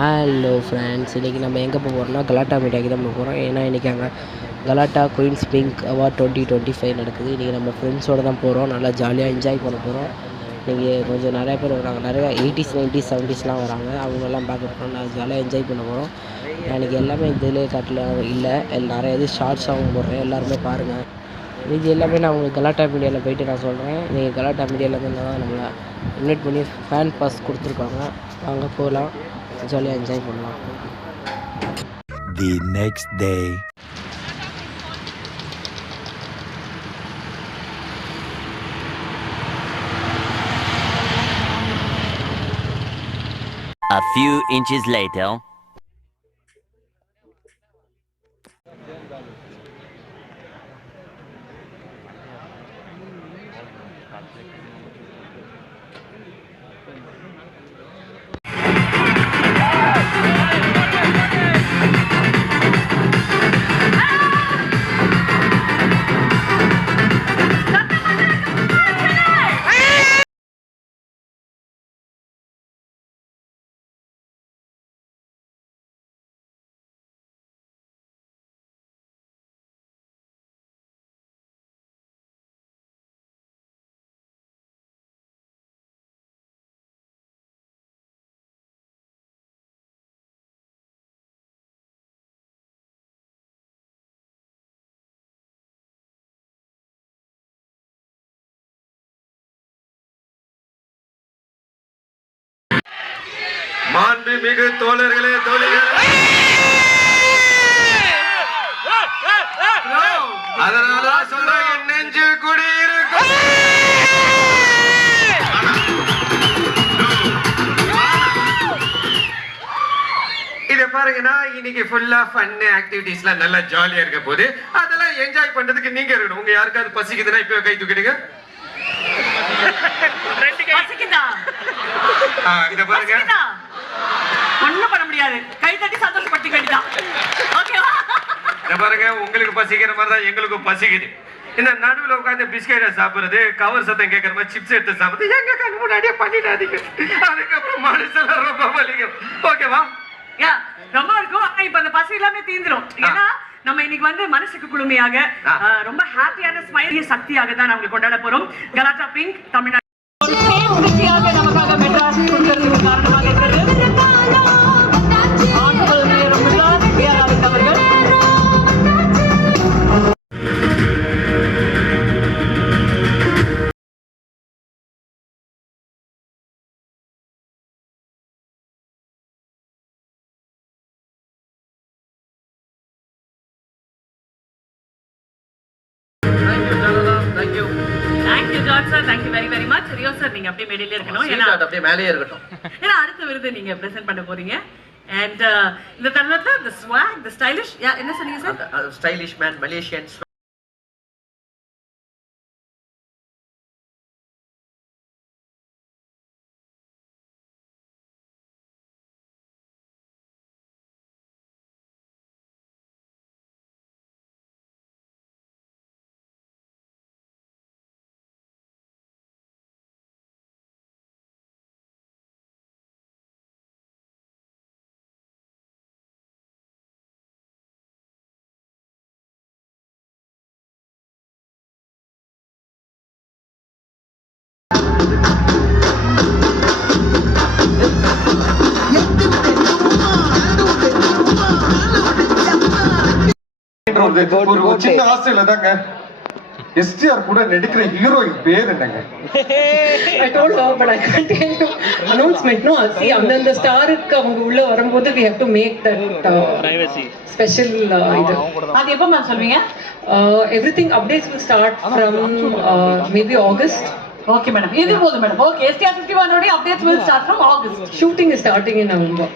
Hello friends, இன்றைக்கி நம்ம எங்கே போக போகிறோம்னா கலாட்டா மீடியாவுக்கு தான் போக போகிறோம். ஏன்னா இன்றைக்கி அங்கே கலாட்டா குயின்ஸ் பிங்க் அவார்ட் 2025 நடக்குது. இன்றைக்கி நம்ம ஃப்ரெண்ட்ஸோடு தான் போகிறோம். நல்லா ஜாலியாக என்ஜாய் பண்ண போகிறோம். இன்றைக்கி கொஞ்சம் நிறையா பேர் வராங்க, நிறையா 80s 90s 70sலாம் வராங்க. அவங்களெல்லாம் பார்க்க போகிறோம். நான் ஜாலியாக என்ஜாய் பண்ண போகிறோம். எனக்கு எல்லாமே இதிலே காட்டில் இல்லை, நிறைய இது ஷார்ட்ஸாகவும் போடுறேன். எல்லாருமே பாருங்கள். இது எல்லாமே நான் உங்களுக்கு கலாட்டா மீடியாவில் போய்ட்டு நான் சொல்கிறேன். நீங்கள் கலாட்டா மீடியாவில் வந்து நம்மளை இன்வைட் பண்ணி ஃபேன் பாஸ் கொடுத்துருக்காங்க. அங்கே போகலாம், ஜாலியாக என்ஜாய் பண்ணலாம். The next day. A few inches later. மாண்புமிகு தோழர்களே, தோழிகளே, அதனால சொல்றேன், என் நெஞ்சு குடியிருக்கும். இத பாருங்கன்னா, இன்னைக்கு ஃபுல்லா ஃபன் ஆக்டிவிட்டிஸ்லாம் நல்லா ஜாலியா இருக்க போது அதெல்லாம் என்ஜாய் பண்றதுக்கு நீங்க இருக்கணும். உங்க யாருக்காவது பசிக்குதுன்னா இப்ப கை தூக்கிடுங்க. இத பாருங்க, ஒண்ணும் பண்ண முடியாது, கை தட்டி சந்தோஷப்பட்டு வேண்டியதான். ஓகேவா? இத பாருங்க, உங்களுக்கு பசிக்கிற மாதிரி தான் எங்களுக்கும் பசிக்குது. இந்த நடுவுல உட்காந்து பிஸ்கெட்டை சாப்பிடுறது, கவர் சத்தம் கேட்கற மாதிரி சிப்ஸ் எடுத்து சாப்பிடுறது எங்க கண்ணு முன்னாடியே பண்ணிடாதீங்க. அதுக்கப்புறம் மனசெல்லாம் ரொம்ப வலிக்கும். ஓகேவா? ரொம்ப இருக்கும். இப்ப அந்த பசி எல்லாமே தீந்துரும். ஏன்னா நம்ம இன்னைக்கு வந்து மனசுக்கு குளுமையாக ரொம்ப ஹாப்பியான ஸ்மைலிய சக்தியாக தான் நாங்க கொண்டாட போறோம். கலாட்டா பிங்க் தமிழ்நாடு நமக்காக மெட்ராஸ் கொடுக்கறதுக்கு காரணமாக இருக்கிறது அவர்கள். Thank you very very much. Rio sir, நீங்க அப்படியே மேடையில இருக்கணும். ஏன்னா அப்படியே மேலேயே இருக்கட்டும். ஏன்னா அடுத்த விருது நீங்க பிரசன்ட் பண்ண போறீங்க. And இந்த தருணத்துல the swag, the stylish, என்ன சொன்னீங்க சார்? Stylish man, Malaysian. ஒரு சின்ன ஆசையில தாங்க எஸ்டிஆர் கூட நடிக்கிற ஹீரோயின் பேர் என்னங்க? I told her, but I can't tell you announcement. No, see, அந்தந்த ஸ்டாருக்கு அவங்க உள்ள வரும்போது we have to make that privacy special இது. அது எப்ப மேம் சொல்வீங்க? Everything updates will start from maybe August. Okay madam, இது போதும் madam. Okay, STR 51 ஓட updates will start from August. Shooting is starting in November.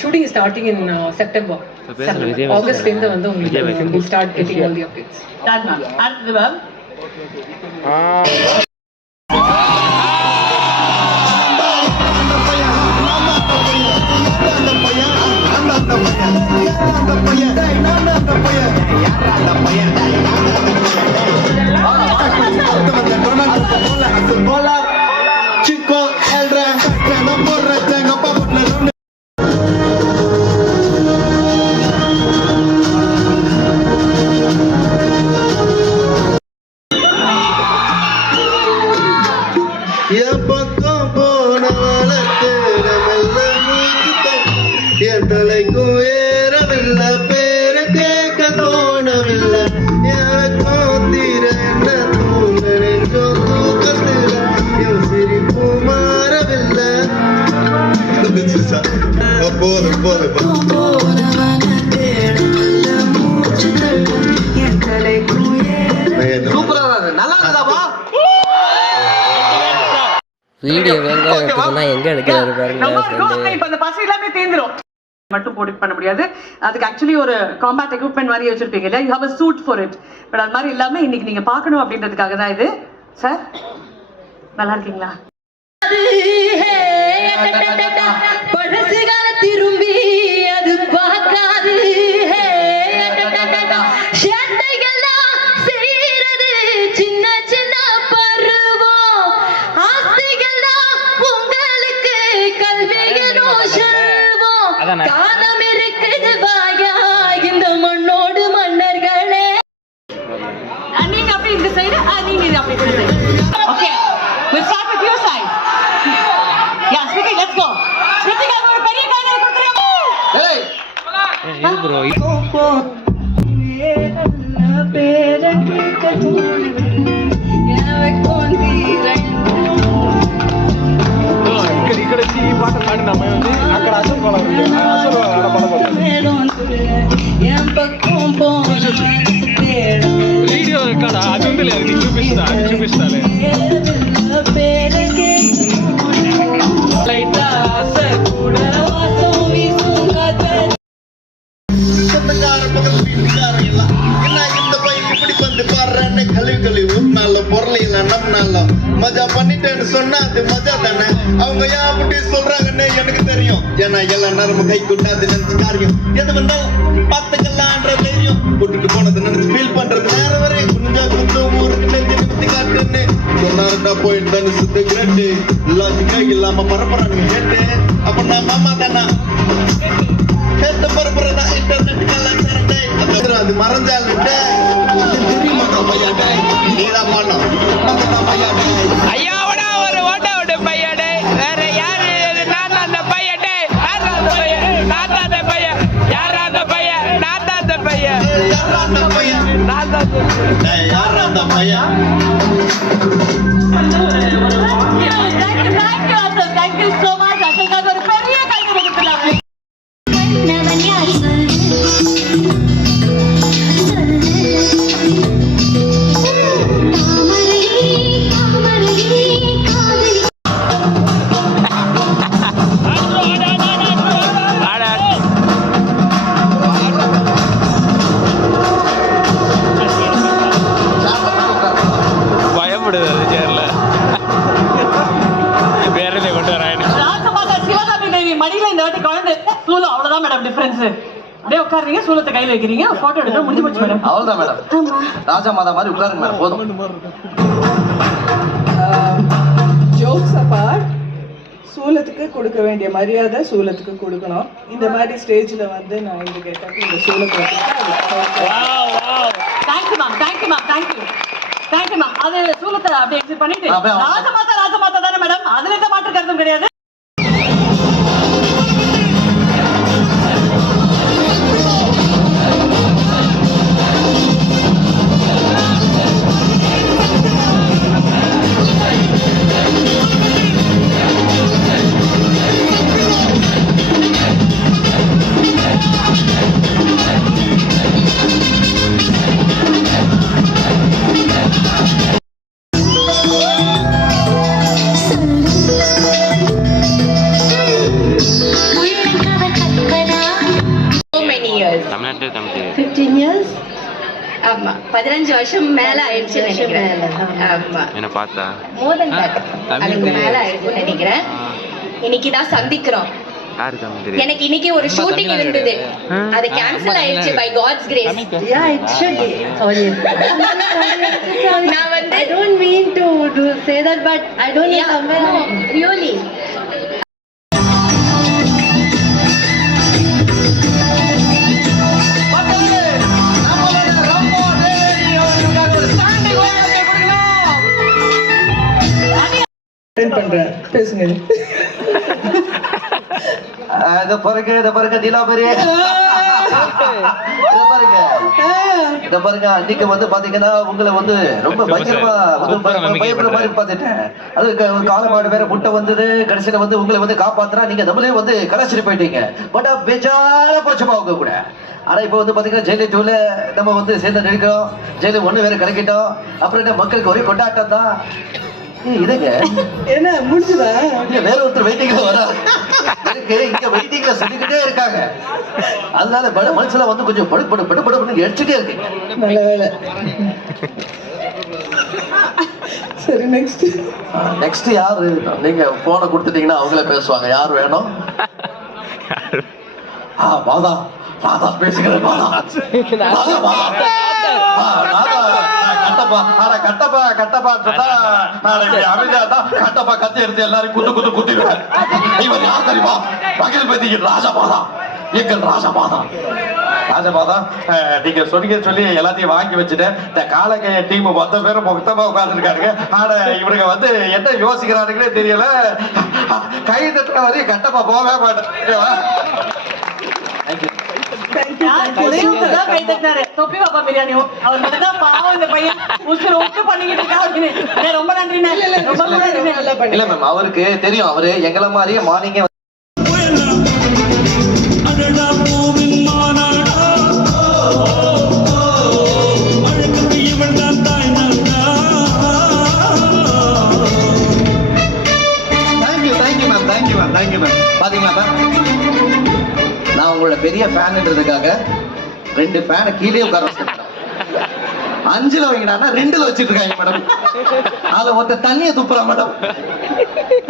Shooting is starting in September. August end வந்து உங்களுக்கு we'll start getting all the updates. Done ma'am. அடுத்து ma'am. நடந்துச்சு sir. போதும் video எங்க எடுத்துக்கணும்னா எங்க எடுக்கிறாரு பாருங்க நம்ம friend. இருக்கும் இப்ப அந்த பசி எல்லாமே தீந்துரும் மட்டும் போட்டு பண்ண முடியாது. அதுக்கு ஆக்சுவலி ஒரு காம்பேட் எக்யூப்மெண்ட் மாதிரி வச்சிருப்பீங்க இல்ல, you have a suit for it. But அது மாதிரி இல்லாம இன்னைக்கு நீங்க பார்க்கணும் அப்படின்றதுக்காக தான் இது. சார் நல்லா இருக்கீங்களா? பழசுகால திரும்பி அது பார்க்காது. சேட்டைகள்லாம் செய்யறது சின்ன சின்ன பருவம். ஆசைகள்லாம் உங்களுக்கு கல்வியனும் செல்வம். காலம் இருக்குது வாயா இந்த மண்ணோடு மன்னர்களே. நீங்க அப்படி இந்த சைடு, நீங்க இது அப்படி இந்த side. Okay, we'll start with your side. Yeah, Smriti, let's go. Smriti, ஒரு பெரிய கையை கொடுத்துருங்க. இது ப்ரோ వీడియో రికార్డ్ అది ఉంది లేదు నీకు చూపిస్తాలే மஜா பண்ணிட்டேன்னு சொன்னா அது மஜா தானே. அவங்க ஏன் அப்படி சொல்றாங்கன்னு எனக்கு தெரியும். ஏன்னா எல்லா நேரமும் கை கொண்டாது நினைச்சு காரியம் எது வந்தாலும் பார்த்துக்கலான்ற தைரியம் போட்டுட்டு போனது நினைச்சு ஃபீல் பண்றது நேர வரை குஞ்சா குத்தும் ஊருக்கு நெஞ்சு நிமித்தி காட்டுன்னு சொன்னாருடா போயிட்டு தானே சுத்து கிரட்டு லாஜிக்கா இல்லாம பரப்புறானுங்க கேட்டு அப்ப நான் மாமா தானா கேட்ட பரப்புறதா இன்டர்நெட் கலாச்சாரத்தை அது மறைஞ்சாலுட்டே தெரியுமா பையாட்டே நீதான் பண்ணோம் ஐயாவடா ஒரு ஓட்ட பையனே வேற யாரு நான் அந்த பையனே யார் அந்த பையன் நான் அந்த பையன் யார் அந்த பையன் நான் அந்த பையன் யார் அந்த பையன் நான் அந்த யார் அந்த பையன் Thank you so much. அசல்காக ஒரு பெரிய கை கொடுக்கலாம். பயப்படுது அது சேர்ல வேற எதை கொண்டு வராயன்னு ராஜமாதா சிவகாமி தேவி மடியில இந்த வாட்டி குழந்தை சூலம் அவ்வளவுதான் மேடம் டிஃபரன்ஸ். அப்படியே உட்காருங்க, சூலத்தை கையில வைக்கிறீங்க, போட்டோ எடுக்க முடிஞ்சு போச்சு மேடம். அவ்வளவுதான் மேடம். ராஜா மாதா மாதிரி உட்காருங்க மேடம், போதும். ஜோக்ஸ் அபார்ட், சூலத்துக்கு கொடுக்க வேண்டிய மரியாதை சூலத்துக்கு கொடுக்கணும். இந்த மாதிரி ஸ்டேஜ்ல வந்து நான் இந்த கேட்டப்ப இந்த சூலத்தை thank you ma'am, thank you ma'am, thank you thank you ma'am. அது சூலத்தை அப்படியே எக்ஸிட் பண்ணிட்டு ராஜமாதா தானே மேடம், அதுல எந்த மாற்று கருத்தும் கிடையாது. தமிழ்நாட்டு 15 years. ஆமா 15 வருஷம் மேல ஆயிடுச்சு நினைக்கிறேன். ஆமா என்ன பார்த்தா more than that. அதுக்கு மேல ஆயிடுச்சு நினைக்கிறேன். இன்னைக்கு தான் சந்திக்கிறோம். எனக்கு இன்னைக்கு ஒரு ஷூட்டிங் இருந்தது, அது கேன்சல் ஆயிடுச்சு by God's grace. Yeah, it should be. Sorry. நான் வந்து I don't mean to say that, but I don't know somewhere. No, really. பண்றேன், பேசுங்க. இத பாருங்க தீலாபரி. இத பாருங்க அன்னைக்கு வந்து பாத்தீங்கன்னா உங்களை வந்து ரொம்ப பயங்கரமா பயப்படுற மாதிரி பாத்துட்டேன். அது ஒரு காலமாடு வேற முட்டை வந்தது. கடைசியில வந்து உங்களை வந்து காப்பாத்துறா நீங்க நம்மளே வந்து கலாச்சிட்டு போயிட்டீங்க. பட் பெஜார போச்சுமா உங்க கூட. ஆனா இப்ப வந்து பாத்தீங்கன்னா ஜெயிலு 2ல நம்ம வந்து சேர்ந்து நிற்கிறோம். ஜெயிலு 1 வேற கிடைக்கிட்டோம். அப்புறம் என்ன மக்களுக்கு ஒரே கொண்டாட்டம் தான். இதுங்க என்ன முடிஞ்சுதா? வேற ஒருத்தர் வெயிட்டிங்ல வரா இங்க வெயிட்டிங்ல சொல்லிக்கிட்டே இருக்காங்க. அதனால மனுஷன் வந்து கொஞ்சம் படு எடுத்துட்டே இருக்கு. நல்ல வேலை. சரி நெக்ஸ்ட் யாரு? நீங்க போனை கொடுத்துட்டீங்கன்னா அவங்களே பேசுவாங்க. யார் வேணும்? ராதா பேசுகிறேன். கட்டப்பா கத்தி எடுத்து எல்லாரும் குத்திடுவேன். இவர் யார் தெரியுமா? பகிர்பதி ராஜபாதா. எங்கள் ராஜபாதா நீங்க சொல்லி எல்லாத்தையும் வாங்கி வச்சுட்டேன். இந்த காலக்கைய டீம் மொத்த பேரும் மொத்தமா உட்கார்ந்துருக்காருங்க. ஆனா இவருங்க வந்து என்ன யோசிக்கிறாருங்களே தெரியல. கை தட்டுற வரையும் கட்டப்பா போகவே மாட்டேன். அவருக்கு தெரியும். அவரு எங்களை மாதிரியே மார்னிங்கே பாத்தீங்களா நான் உங்களோட பெரிய ஃபேன்ன்றதுக்காக 2 ஃபேனை கீழே உட்கார வச்சிருக்கேன். 5ல வைங்கடா 2ல வச்சிட்டு இருக்காங்க மேடம். அதுல ஒருத்த தண்ணியை துப்புறா மேடம்.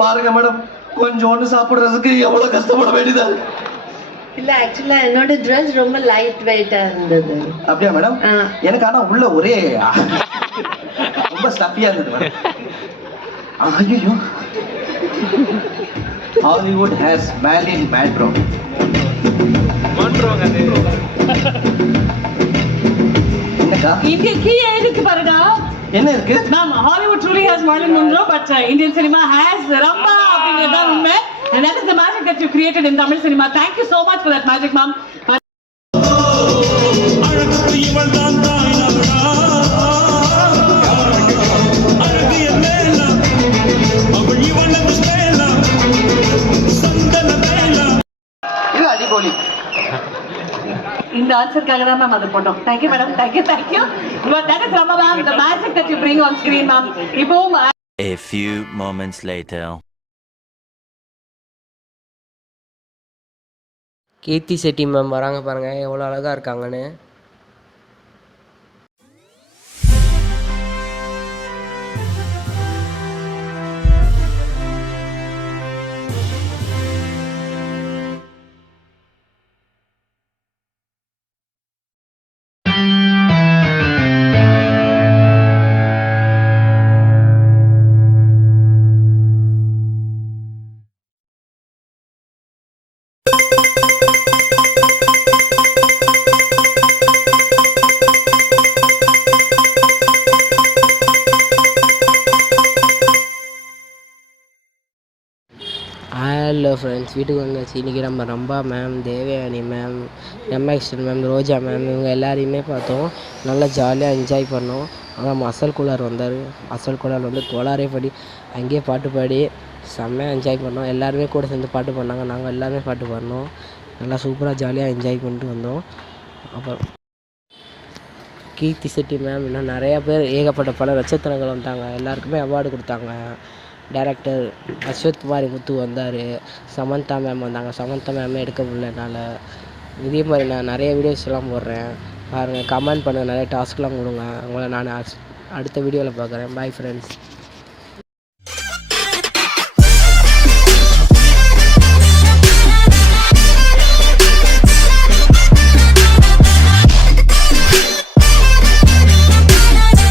பாருங்க மேடம் கொஞ்சம் ஒண்ணு சாப்பிடுறதுக்கு எவ்வளவு கஷ்டப்பட வேண்டியதா இருக்கு. இல்ல ஆக்சுவலா என்னோட ட்ரெஸ் ரொம்ப லைட் வெயிட்டா இருந்தது. அப்படியா மேடம்? எனக்கு ஆனா உள்ள ஒரே ரொம்ப ஸ்டஃபியா இருந்தது மேடம். ஐயோ Hollywood has Marilyn Monroe. இங்க கீழே இருக்கு பாருடா. என்ன இருக்கு? Ma'am Hollywood truly has Marilyn Monroe, but Indian cinema has Ramba அப்படிங்கிறது தான் உண்மை. And that is the magic that you created in Tamil cinema. Thank you so much for that magic, ma'am. இது அடிபொலி. இந்த ஆன்சருக்காக தான் மேம் அதை போட்டோம். Thank you madam. Thank you But that is Rama ma'am, the magic that you bring on screen, ma'am. இப்போ A few moments later. Keerthi Shetty ma'am வராங்க பாருங்கள் எவ்வளோ அழகாக இருக்காங்கன்னு. ஹலோ ஃப்ரெண்ட்ஸ், வீட்டுக்கு வந்தாச்சு. இன்றைக்கி நம்ம ரம்பா மேம், தேவயானி மேம், எம்எக்ஸ்டன் மேம், ரோஜா மேம் இவங்க எல்லாரையுமே பார்த்தோம். நல்லா ஜாலியாக என்ஜாய் பண்ணோம். நம்ம அசல் கூலர் வந்தார். அசல் கூலர் வந்து கோளாரே படி அங்கேயே பாட்டு பாடி செம்மையாக என்ஜாய் பண்ணோம். எல்லாருமே கூட சேர்ந்து பாட்டு பண்ணாங்க. நாங்கள் எல்லாருமே பாட்டு பாடினோம். நல்லா சூப்பராக ஜாலியாக என்ஜாய் பண்ணிட்டு வந்தோம். அப்புறம் கீர்த்தி செட்டி மேம் இன்னும் நிறையா பேர் ஏகப்பட்ட பல நட்சத்திரங்கள் வந்தாங்க. எல்லாருக்குமே அவார்டு கொடுத்தாங்க. டைரக்டர் அஸ்வத் குமாரி முத்து வந்தார். சமந்தா மேம் வந்தாங்க. சமந்தா மேமே எடுக்க முடியல என்னால். இதே மாதிரி நான் நிறைய வீடியோஸ்லாம் போடுறேன் பாருங்கள். கமெண்ட் பண்ணுங்கள். நிறைய டாஸ்க்லாம் கொடுங்க. உங்களை நான் அடுத்த வீடியோவில் பார்க்குறேன். Bye friends.